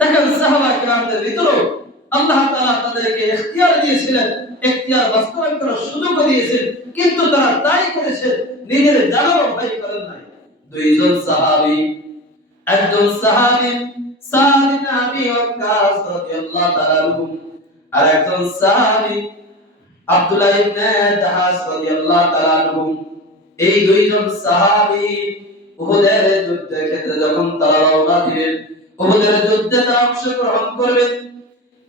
দেখেন সাহাবা কিরামদের ভিতরে আল্লাহ তাআলা তাদেরকে ইখতিয়ার দিয়েছিলেন, ইখতিয়ার বাস্তবায়ন করার সুযোগ দিয়েছেন, কিন্তু তারা তাই করেছে, নিজের জানার ভয় করেন নাই। দুইজন সাহাবী, একজন সাহাবী সাদ ইবনে আবি ওয়াক্কাস রাদিয়াল্লাহু তাআলা আনহু, আর একজন সাহাবী আব্দুল্লাহ ইবনে জাহাশ রাদিয়াল্লাহু তাআলা আনহু। এই দুইজন সাহাবী উহুদের যুদ্ধের ক্ষেত্রে যখন তারা রওনা দিলেন, উহুদের যুদ্ধে তারা অংশগ্রহণ করবেন,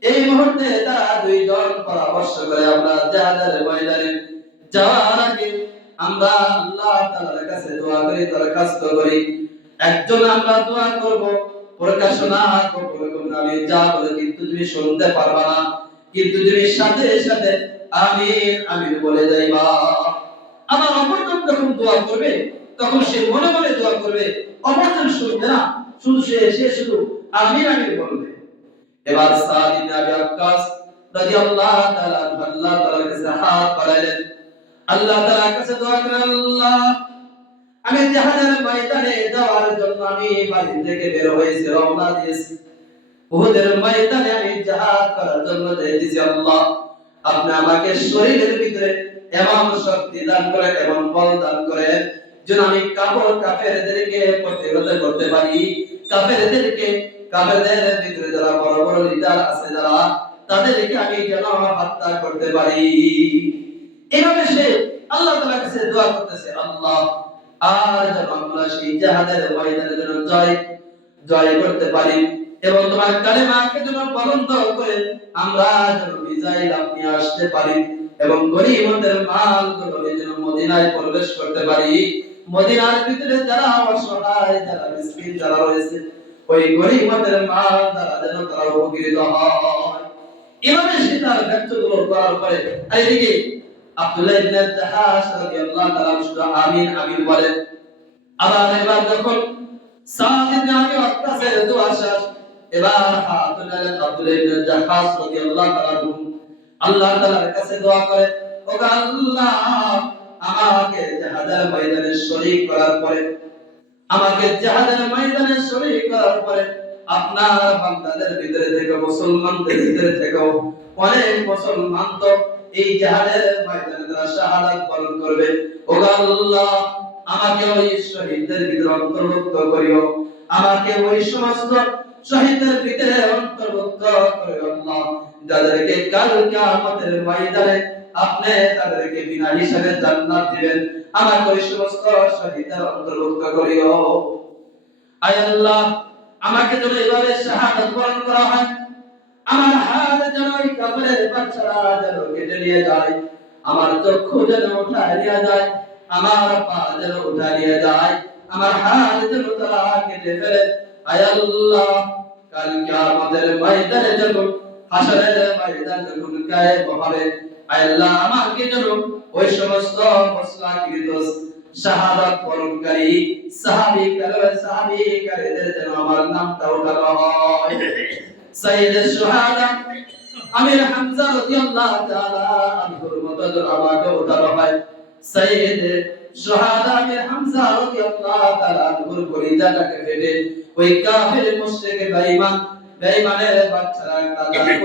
এই মুহূর্তে তারা দুইজন পরামর্শ করে আমরা জিহাদের ময়দানে যাওয়ার আগে আমরা আল্লাহ তাআলার কাছে দোয়া করি, দরখাস্ত করি। একজন আমরা দোয়া করব, প্রকাশনা করব, আমি যা বলে কিন্তু তুমি শুনতে পারবা না, কিন্তু তুমি সাথে সাথে আমিন আমিন বলে যাইবা। আমার অপরজন যখন দোয়া করবে তখন সে মনে মনে দোয়া করবে, অপরজন শুনবে না, শুধু সে শুধু আমিন আমিন বলবে। এবার সাদ ইবনে আবি ওয়াক্কাস রাদিয়াল্লাহু তাআলা আল্লাহ তাআলার কাছে হাত বাড়াইলেন, আল্লাহ তাআলার কাছে দোয়া করেন, আল্লাহ আমি জিহাদের ময়দানে যাওয়ার জন্য আমি বাড়ি থেকে বের হয়েছি, রওনা দিয়েছি, উহুদের ময়দানে আমি জিহাদ করার জন্য যাইতেছি। আল্লাহ আপনি আমাকে শরীরের ভিতরে এমন শক্তি দান করেন, এমন বল দান করেন যেন আমি কাফেরদেরকে প্রতিরোধ করতে পারি, কাফেরদের ভিতরে যারা বড় বড় লিডার আছে যারা, তাদেরকে আমি যেন হত্যা করতে পারি। এভাবে সে আল্লাহ তাআলার কাছে দোয়া করতেছে, আল্লাহ আর যেন আমরা সেই জিহাদের ময়দানে যেন জয় করতে পারি এবং তোমার কালেমাকে যেন বলন্দ করে আমরা যেন বিজয় লাভ নিয়ে আসতে পারি এবং গনিমতের মালগুলো যেন মদিনায় প্রবেশ করতে পারি। মদিনার ভিতরে যারা অসহায়, যারা মিসকিন যারা রয়েছে, ওই গনিমতের মাল দ্বারা যেন তারা উপকৃত হয়। এভাবে সে তার ব্যক্তগুলো করার পরে এইদিকে আব্দুল্লাহ ইবনে জাহাশ রাদিয়াল্লাহু তাআলা শুধু আমিন আমিন বলেন। আবার এবার যখন সাদ ইবনে আবি ওয়াক্কাসের দোয়া শেষ, এবার আব্দুল্লাহ ইবনে জাহাশ রাদিয়াল্লাহু তাআলা আল্লাহ তাআলার কাছে দোয়া করে, ও আল্লাহ আমাকে জিহাদের ময়দানে শরীক করার পরে, আমাকে জিহাদের ময়দানে শরীক করার পরে আপনার বান্দাদের ভিতরে থেকে, মুসলমানদের ভিতরে থেকে অনেক মুসলমান তো এই জিহাদের ময়দানে তারা শাহাদাত বরণ করবে, ও আল্লাহ আমাকে ওই শহীদদের ভিতরে অন্তর্ভুক্ত করিও, আমাকে ওই সমস্ত শহীদদের ভিতরে অন্তর্ভুক্ত করিও আল্লাহ, যাদেরকে কাল কিয়ামতের ময়দানে আপনি তাদেরকে বিনা হিসাবে জান্নাত দিবেন, আমাকে ওই সমস্ত শহীদদের অন্তর্ভুক্ত করিও। আয় আল্লাহ আমাকে যেন এভাবে শাহাদাত বরণ করা হয়, আমার হাত যেন ওই কাফেরের বাচ্চারা যেন কেটে নিয়ে যায়, আমার চক্ষু যেন উঠায় নিয়ে যায়, আমার পা যেন উঠায় নিয়ে যায়, আমার হাত যেন তারা কেটে ফেলে। আয় আল্লাহ কাল কিয়ামতের ময়দানে যখন, হাসরের ময়দান যখন কায়েম হবে, আয় আল্লাহ আমাকে যেন ওই সমস্ত মুসলিমকৃত শাহাদাত বরণকারী সাহাবীকারীদের যেন আমার নামটা উঠানো হয়। সাইয়্যিদুশ শুহাদা আমির হামজা রাদিয়াল্লাহু তাআলা আনহুর মতো যেন আমাকে উঠানো হয়। সাইয়্যিদুশ শুহাদা আমির হামজা রাদিয়াল্লাহু তাআলা আনহুর কলিজাটাকে কেটে ওই কাফির মুশরিক বেঈমানের বাচ্চারা তাদের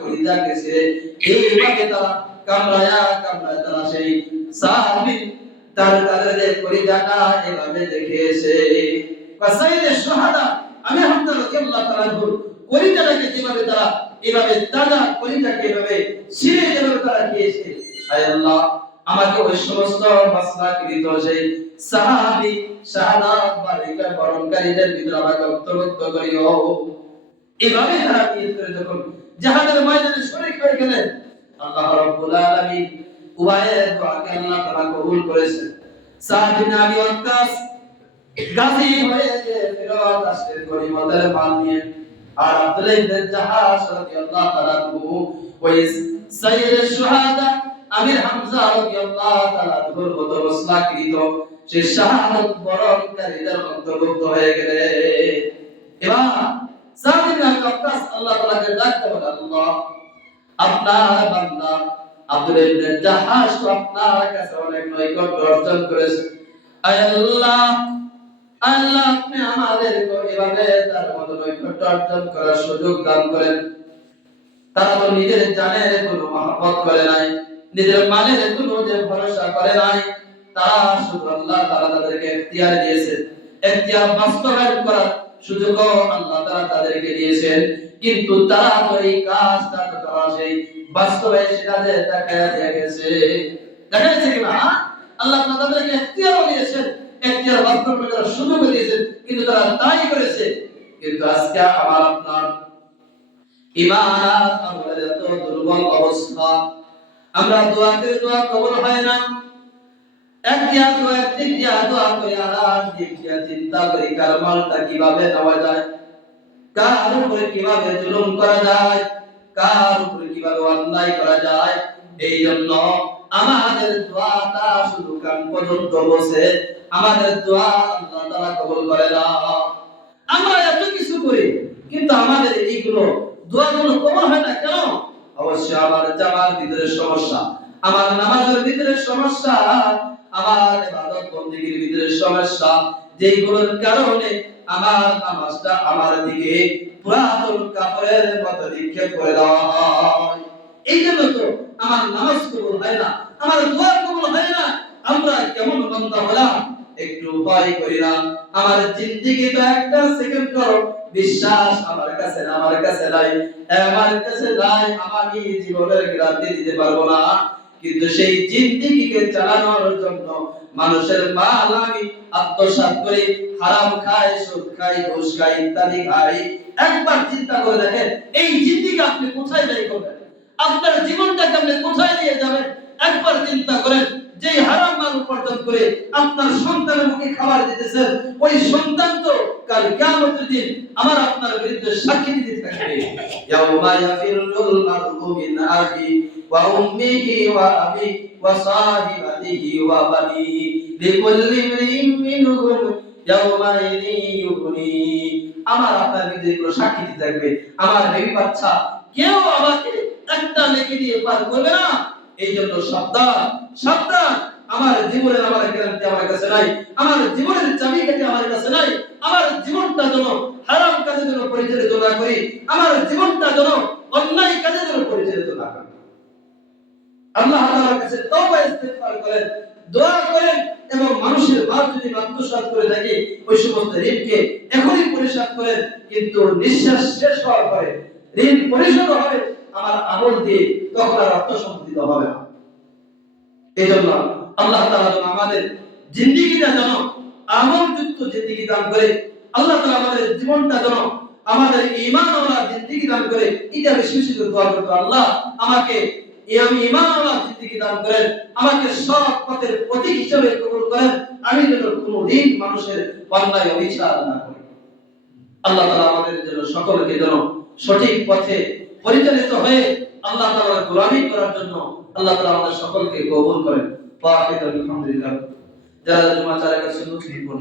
কলিজাকে ছেড়ে এইভাবে তারা কামড়ায়া তারা সেই সাহাবী তাদের কলিজাটা এভাবে দেখেছে। সাইয়্যিদুশ শুহাদা আমির হামজা রাদিয়াল্লাহু তাআলা আনহুর কলিজাটাকে যেভাবে তারা এভাবে তাজা কলিজাকে এভাবে ছিঁড়ে যেভাবে তারা খেয়েছে, আয় আল্লাহ আমাকে ওই সমস্ত মাসলাকৃত সেই সাহাবী শাহাদাত বরণকারীদের ভিতরে আমাকে অন্তর্ভুক্ত করিও। এভাবে তারা নিয়ত করে যখন জিহাদের ময়দানে শরীক হয়ে গেলেন, আল্লাহ রাব্বুল আলামিন উভয়ের দোয়াকে আল্লাহ তাআলা কবুল করেছেন। সাদ ইবনে আবি ওয়াক্কাস গাজী হয়ে যে ফেরত আসলেন গনিমতের মাল নিয়ে, আর আব্দুল্লাহ ইবনে জাহাশ রাদিয়াল্লাহু তাআলা আনহু ওই সাইয়্যিদুশ শুহাদা আমির হামজা রাদিয়াল্লাহু তাআলা আনহুর মতো মুসলিমকৃত সেই শাহাদাত বরণকারীদের অন্তর্ভুক্ত হয়ে গেলেন। এবার সাদ ইবনে আবি ওয়াক্কাস আল্লাহ তাআলাকে ডাকতে বলে, আল্লাহ আপনার বান্দা আব্দুল্লাহ ইবনে জাহাশ আপনার কাছে অনেক নৈকট্য অর্জন করেছে, আয় আল্লাহ আল্লাহ আপনি আমাদেরকে এভাবে তার মত নৈকট্য অর্জন করার সুযোগ দান করেন। তারা তো নিজের জানের কোনো মহব্বত করে নাই, নিজের মালের কোনো যে ভরসা করে নাই, তারা শুধু আল্লাহ তাআলা তাদেরকে ইখতিয়ার দিয়েছেন, ইখতিয়ার বাস্তবায়ন করার সুযোগও আল্লাহ তাআলা তাদেরকে দিয়েছেন। কিন্তু তারা তো এই কাজটা তো তারা সেই বাস্তবায়ন সেটা যে দেখায় দিয়ে গেছে, দেখাইছে কিনা? আল্লাহ তাআলা তাদেরকে ইখতিয়ারও দিয়েছেন, ইখতিয়ার বাস্তবায়ন করার সুযোগও দিয়েছেন, কিন্তু তারা তাই করেছে। কিন্তু আজকে আমার আপনার ঈমান আর আমলের এত দুর্বল অবস্থা, আমরা দোয়া করে দোয়া কবুল হয় না। একদিয়া দোয়া একদিক দিয়া দোয়া করে আর দিক দিয়া চিন্তা করি কার মালটা কিভাবে নেওয়া যায়, কার উপরে কিভাবে জুলুম করা যায়, কার উপরে কিভাবে অন্যায় করা যায়। এই জন্য আমাদের দোয়াটা শুধু কান পর্যন্ত বসে, আমাদের দোয়া আল্লাহ তাআলা কবুল করে না। আমরা এত কিছু করি কিন্তু আমাদের এইগুলো দোয়াগুলো কবুল হয় না কেন? অবশ্যই আমার জামার ভিতরে সমস্যা, আমার নামাজের ভিতরে সমস্যা, আমার ইবাদত বندگির ভিতরে সমস্যা, যেগুলোর কারণে আমার নামাজটা আমার দিকে পুরাতন কাপড়ের মতো নিক্ষেপ করে দেওয়া হয়। এই জন্য তো আমার নামাজ কবুল হয় না, আমার দোয়া কবুল হয় না। আমরা কেমন বান্দা হলাম একটু ভয় করি না। আমার জিন্দেগি তো একটা সেকেন্ড করো বিশ্বাস আমার কাছে না, আমার কাছে নাই, আমার কাছে নাই, আমি জীবনের গ্যারান্টি দিতে পারবো না। কিন্তু সেই জিন্দেগিকে চালানোর জন্য মানুষের মাল আমি আত্মসাৎ করি, হারাম খাই, সুদ খাই, ঘুষ খাই, ইত্যাদি খাই। একবার চিন্তা করে দেখেন এই জিন্দেগি আপনি কোথায় ব্যয় করবেন, আপনার জীবনটাকে আপনি কোথায় নিয়ে যাবেন। একবার চিন্তা করেন যে হারাম মাল উপার্জন করে আপনার সন্তানের মুখে খাবার দিতেছেন, ওই সন্তান তো কাল কিয়ামতের দিন আমার আপনার বিরুদ্ধে সাক্ষী দিতে থাকবে। ইয়াউমা ইয়াফিরুল মারউ মিন আখি ওয়া উম্মিহি ওয়া আবি ওয়া সাহিবাতিহি ওয়া বানিহি লিকুল্লি ইমরিইন মিনহুম ইয়াউমা ইযিন ইউগনি। আমার আপনার বিরুদ্ধে কোনো সাক্ষী দিতে থাকবে, আমার বেবি বাচ্চা কেউ আমাকে একটা নেকি দিয়ে পার করবে না। এই জন্য সাবধান, সাবধান। আমার জীবনের আমার গ্যারান্টি আমার কাছে নাই, আমার জীবনের চাবিকাঠি আমার কাছে নাই। আমার জীবনটা যেন হারাম কাজে যেন পরিচালিত না করি, আমার জীবনটা যেন অন্যায় কাজে যেন পরিচালিত না করি। আল্লাহ তাআলার কাছে তওবা ইস্তিগফার করেন, দোয়া করেন এবং মানুষের মাল যদি আত্মসাৎ করে থাকে ওই সমস্ত ঋণকে এখনই পরিশোধ করেন। কিন্তু নিঃশ্বাস শেষ হওয়ার পরে ঋণ পরিশোধ হবে আমার আমল দিয়ে, তখন আর আত্মসম্পত্তি হবে না। এই জন্য আল্লাহ তাআলা আমাদের জিন্দেগিটা যেন আমলযুক্ত জিন্দেগি দান করে, আল্লাহ তাআলা আমাদের জীবনটা যেন আমাদের ঈমানওয়ালা জিন্দেগি দান করে। এটা বেশি বেশি করে দোয়া করতে, আল্লাহ আমাকে আমি ঈমানওয়ালা জিন্দেগি দান করেন, আমাকে সৎ পথের প্রতীক হিসেবে কবুল করেন, আমি যেন কোনোদিন মানুষের অন্যায় অবিচার না করি। আল্লাহ তাআলা আমাদের জন্য সকলকে যেন সঠিক পথে পরিচালিত হয়ে আল্লাহ তাআলার গোলামি করার জন্য আল্লাহ তাআলা আমাদের সকলকে কবুল করেন। আলহামদুলিল্লাহ। যারা জুমা চারা কাছে সুন্নাত পড়ে